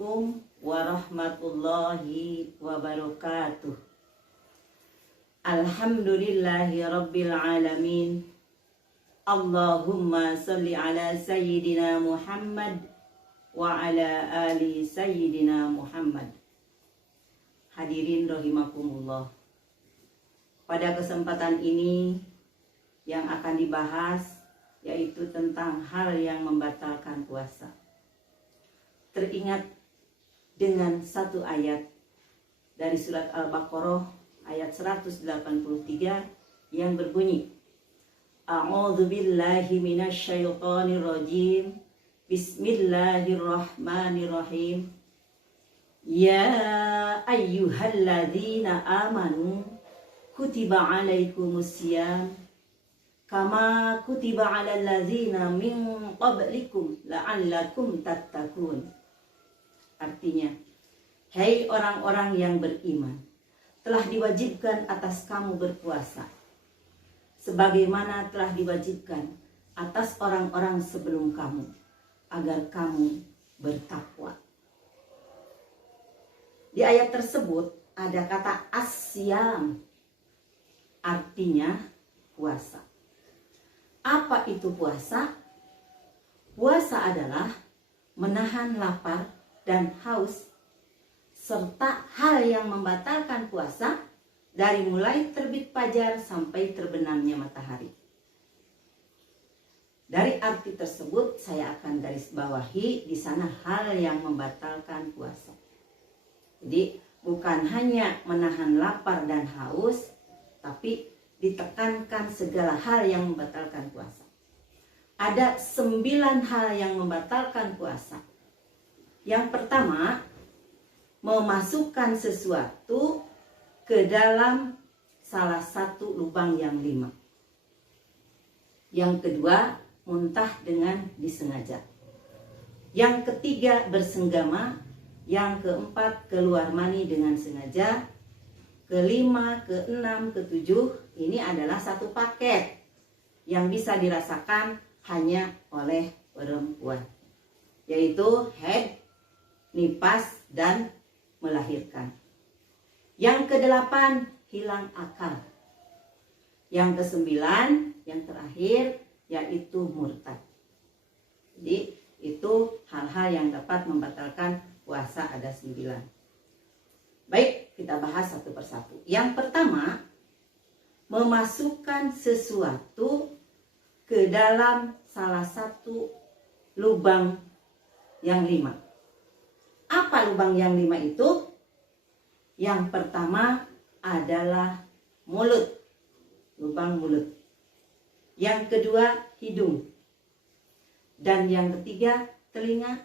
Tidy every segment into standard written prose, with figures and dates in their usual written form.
Assalamualaikum warahmatullahi wabarakatuh. Alhamdulillahi rabbil alamin. Allahumma salli ala sayyidina Muhammad wa ala ali sayyidina Muhammad. Hadirin rahimakumullah. Pada kesempatan ini yang akan dibahas yaitu tentang hal yang membatalkan puasa. Teringat dengan satu ayat dari surat Al-Baqarah ayat 183 yang berbunyi, A'udzu billahi minasyaitonir rajim. Bismillahirrahmanirrahim. Ya ayyuhalladzina amanu kutiba alaikumusiyam kama kutiba alal ladzina min qablikum la'allakum tattaqun. Artinya, hai orang-orang yang beriman, telah diwajibkan atas kamu berpuasa sebagaimana telah diwajibkan atas orang-orang sebelum kamu agar kamu bertakwa. Di ayat tersebut ada kata asyam, artinya puasa. Apa itu puasa? Puasa adalah menahan lapar dan haus serta hal yang membatalkan puasa dari mulai terbit fajar sampai terbenamnya matahari. Dari arti tersebut saya akan garis bawahi di sana hal yang membatalkan puasa. Jadi bukan hanya menahan lapar dan haus, tapi ditekankan segala hal yang membatalkan puasa. Ada 9 hal yang membatalkan puasa. Yang pertama, memasukkan sesuatu ke dalam salah satu lubang yang 5. Yang kedua, muntah dengan disengaja. Yang ketiga, bersenggama. Yang keempat, keluar mani dengan sengaja. Kelima, keenam, ketujuh, ini adalah satu paket yang bisa dirasakan hanya oleh perempuan, yaitu haid, nifas, dan melahirkan. Yang kedelapan, hilang akal. Yang kesembilan, yang terakhir, yaitu murtad. Jadi itu hal-hal yang dapat membatalkan puasa, ada 9. Baik, kita bahas satu persatu. Yang pertama, memasukkan sesuatu ke dalam salah satu lubang yang 5. Apa lubang yang 5 itu? Yang pertama adalah mulut, lubang mulut. Yang kedua, hidung. Dan yang ketiga, telinga.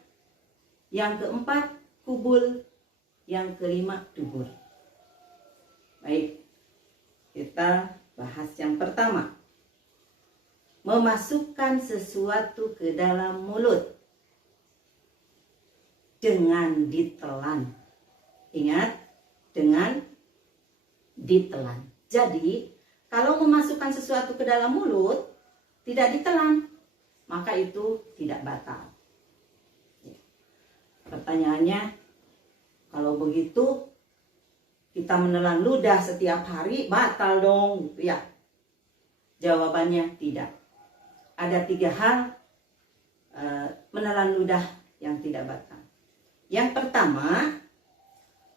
Yang keempat, kubul. Yang kelima, dubur. Baik, kita bahas yang pertama. Memasukkan sesuatu ke dalam mulut dengan ditelan. Ingat, dengan ditelan. Jadi, kalau memasukkan sesuatu ke dalam mulut tidak ditelan, maka itu tidak batal. Pertanyaannya, kalau begitu kita menelan ludah setiap hari, batal dong, gitu ya? Jawabannya tidak. Ada 3 hal menelan ludah yang tidak batal. Yang pertama,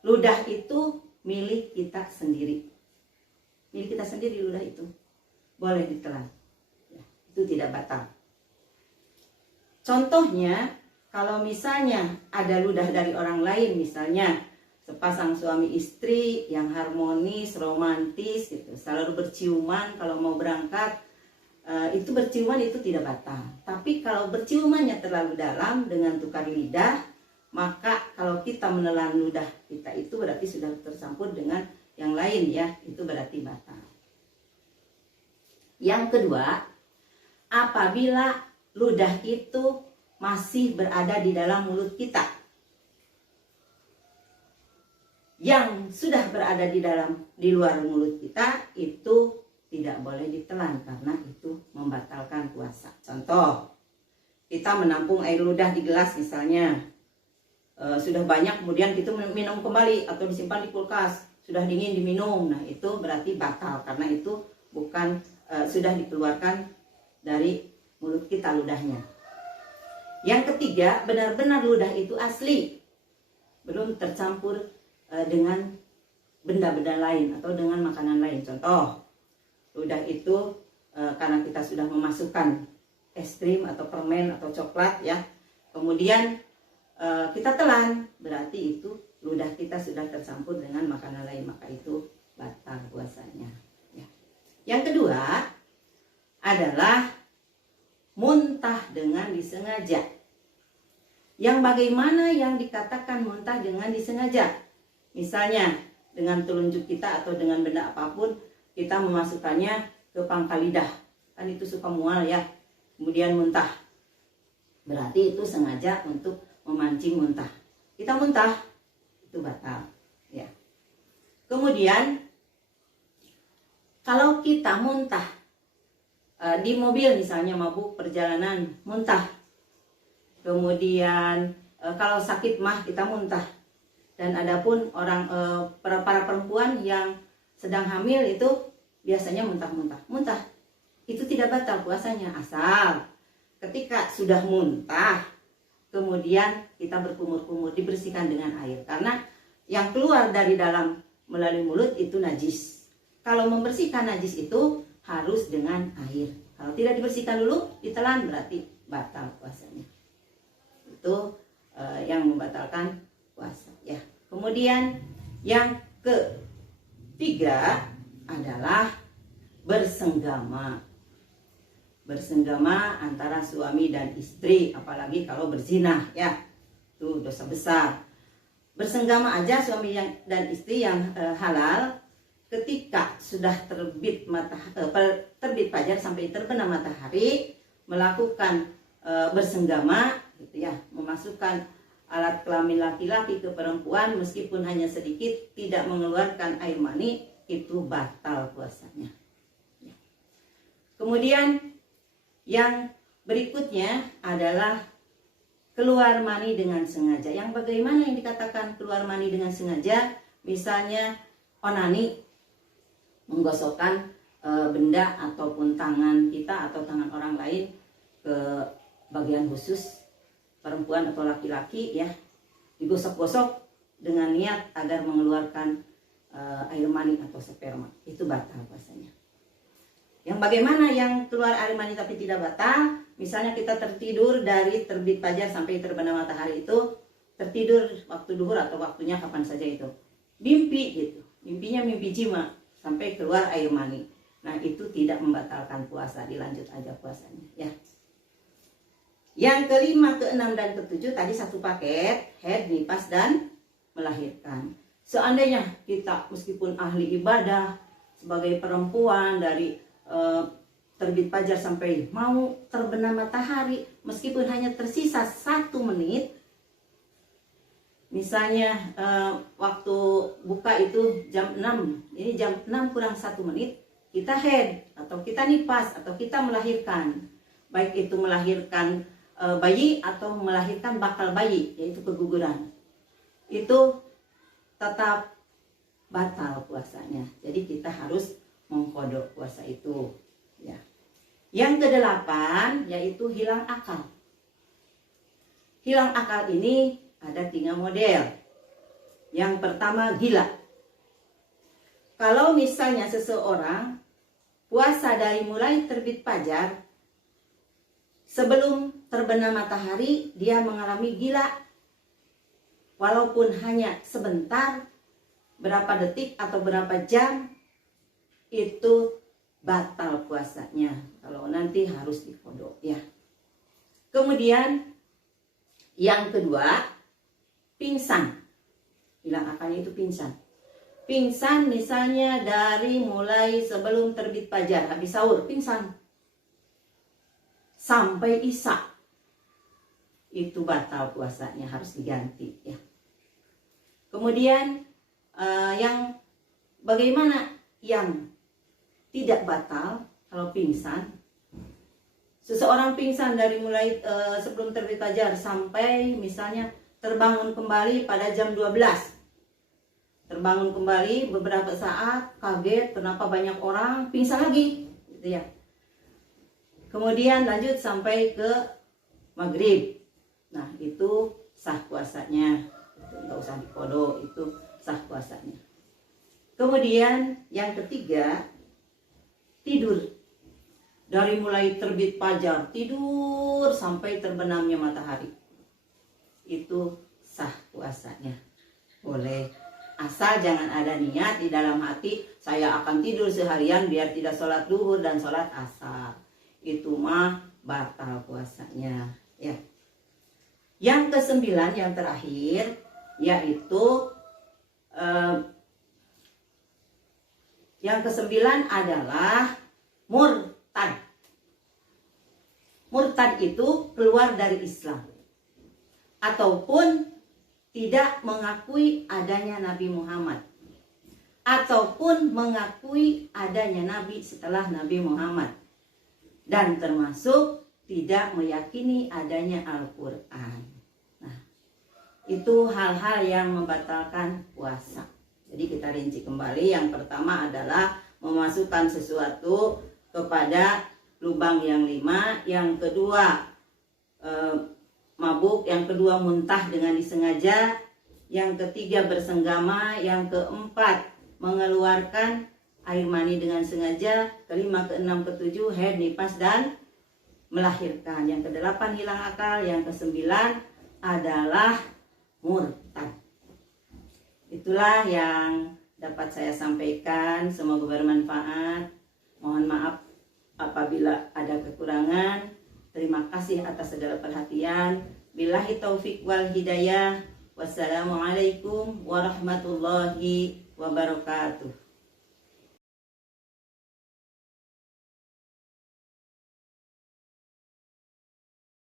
ludah itu milik kita sendiri. Milik kita sendiri ludah itu. Boleh ditelan. Ya, itu tidak batal. Contohnya, kalau misalnya ada ludah dari orang lain, misalnya sepasang suami istri yang harmonis, romantis, gitu, selalu berciuman kalau mau berangkat, itu berciuman itu tidak batal. Tapi kalau berciumannya terlalu dalam dengan tukar lidah, maka kalau kita menelan ludah kita itu berarti sudah tercampur dengan yang lain, ya, itu berarti batal. Yang kedua, apabila ludah itu masih berada di dalam mulut kita, yang sudah berada di luar mulut kita itu tidak boleh ditelan karena itu membatalkan puasa. Contoh, kita menampung air ludah di gelas misalnya, sudah banyak kemudian kita minum kembali atau disimpan di kulkas, sudah dingin diminum, nah itu berarti batal karena itu bukan sudah dikeluarkan dari mulut kita ludahnya. Yang ketiga, benar-benar ludah itu asli, belum tercampur dengan benda-benda lain atau dengan makanan lain. Contoh, ludah itu karena kita sudah memasukkan es krim atau permen atau coklat ya, kemudian kita telan, berarti itu ludah kita sudah tercampur dengan makanan lain, maka itu batal puasanya ya. Yang kedua adalah muntah dengan disengaja. Yang bagaimana yang dikatakan muntah dengan disengaja? Misalnya dengan telunjuk kita atau dengan benda apapun kita memasukkannya ke pangkal lidah, kan itu suka mual ya, kemudian muntah, berarti itu sengaja untuk memancing muntah. Kita muntah, itu batal ya. Kemudian kalau kita muntah di mobil misalnya, mabuk perjalanan muntah, kemudian kalau sakit mah kita muntah, dan adapun orang para perempuan yang sedang hamil itu biasanya muntah itu tidak batal puasanya, asal ketika sudah muntah kemudian kita berkumur-kumur, dibersihkan dengan air, karena yang keluar dari dalam melalui mulut itu najis. Kalau membersihkan najis itu harus dengan air. Kalau tidak dibersihkan dulu, ditelan, berarti batal puasanya. Itu yang membatalkan puasa ya. Kemudian yang ketiga adalah bersenggama. Bersenggama antara suami dan istri, apalagi kalau berzina ya, itu dosa besar. Bersenggama aja suami dan istri yang halal, ketika sudah terbit terbit fajar sampai terbenam matahari, melakukan bersenggama gitu ya, memasukkan alat kelamin laki-laki ke perempuan meskipun hanya sedikit, tidak mengeluarkan air mani, itu batal puasanya. Kemudian yang berikutnya adalah keluar mani dengan sengaja. Yang bagaimana yang dikatakan keluar mani dengan sengaja? Misalnya onani, menggosokkan benda ataupun tangan kita atau tangan orang lain ke bagian khusus perempuan atau laki-laki ya, digosok-gosok dengan niat agar mengeluarkan air mani atau sperma, itu batal puasanya. Yang bagaimana yang keluar air mani tapi tidak batal? Misalnya kita tertidur dari terbit fajar sampai terbenam matahari, itu tertidur waktu duhur atau waktunya kapan saja itu, mimpi gitu, mimpinya mimpi jima sampai keluar air mani, nah itu tidak membatalkan puasa, dilanjut aja puasanya ya. Yang kelima, keenam, dan ketujuh tadi satu paket, haid, nifas, dan melahirkan. Seandainya kita meskipun ahli ibadah sebagai perempuan dari terbit fajar sampai mau terbenam matahari, meskipun hanya tersisa 1 menit, misalnya waktu buka itu jam 6, ini jam 6 kurang 1 menit, kita haid atau kita nifas atau kita melahirkan, baik itu melahirkan bayi atau melahirkan bakal bayi, yaitu keguguran, itu tetap batal puasanya. Jadi kita harus mengkodok puasa itu ya. Yang kedelapan yaitu hilang akal. Hilang akal ini ada 3 model. Yang pertama, gila. Kalau misalnya seseorang puasa dari mulai terbit fajar sebelum terbenam matahari, dia mengalami gila, walaupun hanya sebentar, berapa detik atau berapa jam, itu batal puasanya. Kalau nanti harus dikodok ya. Kemudian yang kedua, pingsan. Hilang akalnya itu pingsan. Pingsan misalnya dari mulai sebelum terbit fajar, habis sahur pingsan sampai isya, itu batal puasanya, harus diganti ya. Kemudian yang bagaimana yang tidak batal kalau pingsan? Seseorang pingsan dari mulai sebelum terbit fajar sampai misalnya terbangun kembali pada jam 12. Terbangun kembali beberapa saat, kaget kenapa banyak orang, pingsan lagi gitu ya. Kemudian lanjut sampai ke maghrib. Nah, itu sah puasanya. Nggak usah dikodok, itu sah puasanya. Kemudian yang ketiga, tidur. Dari mulai terbit fajar, tidur sampai terbenamnya matahari. Itu sah puasanya. Boleh. Asal jangan ada niat di dalam hati, saya akan tidur seharian biar tidak sholat duhur dan sholat asar. Itu mah batal puasanya. Ya. Yang kesembilan, yang terakhir, yaitu yang kesembilan adalah murtad. Murtad itu keluar dari Islam, ataupun tidak mengakui adanya Nabi Muhammad, ataupun mengakui adanya Nabi setelah Nabi Muhammad, dan termasuk tidak meyakini adanya Al-Quran. Nah, itu hal-hal yang membatalkan puasa. Jadi kita rinci kembali. Yang pertama adalah memasukkan sesuatu kepada lubang yang 5. Yang kedua mabuk. Yang kedua muntah dengan disengaja. Yang ketiga bersenggama. Yang keempat mengeluarkan air mani dengan sengaja. Kelima, keenam, ketujuh haid, nifas, dan melahirkan. Yang kedelapan hilang akal. Yang kesembilan adalah murtad. Itulah yang dapat saya sampaikan. Semoga bermanfaat. Mohon maaf apabila ada kekurangan. Terima kasih atas segala perhatian. Billahi taufik wal hidayah. Wassalamualaikum warahmatullahi wabarakatuh.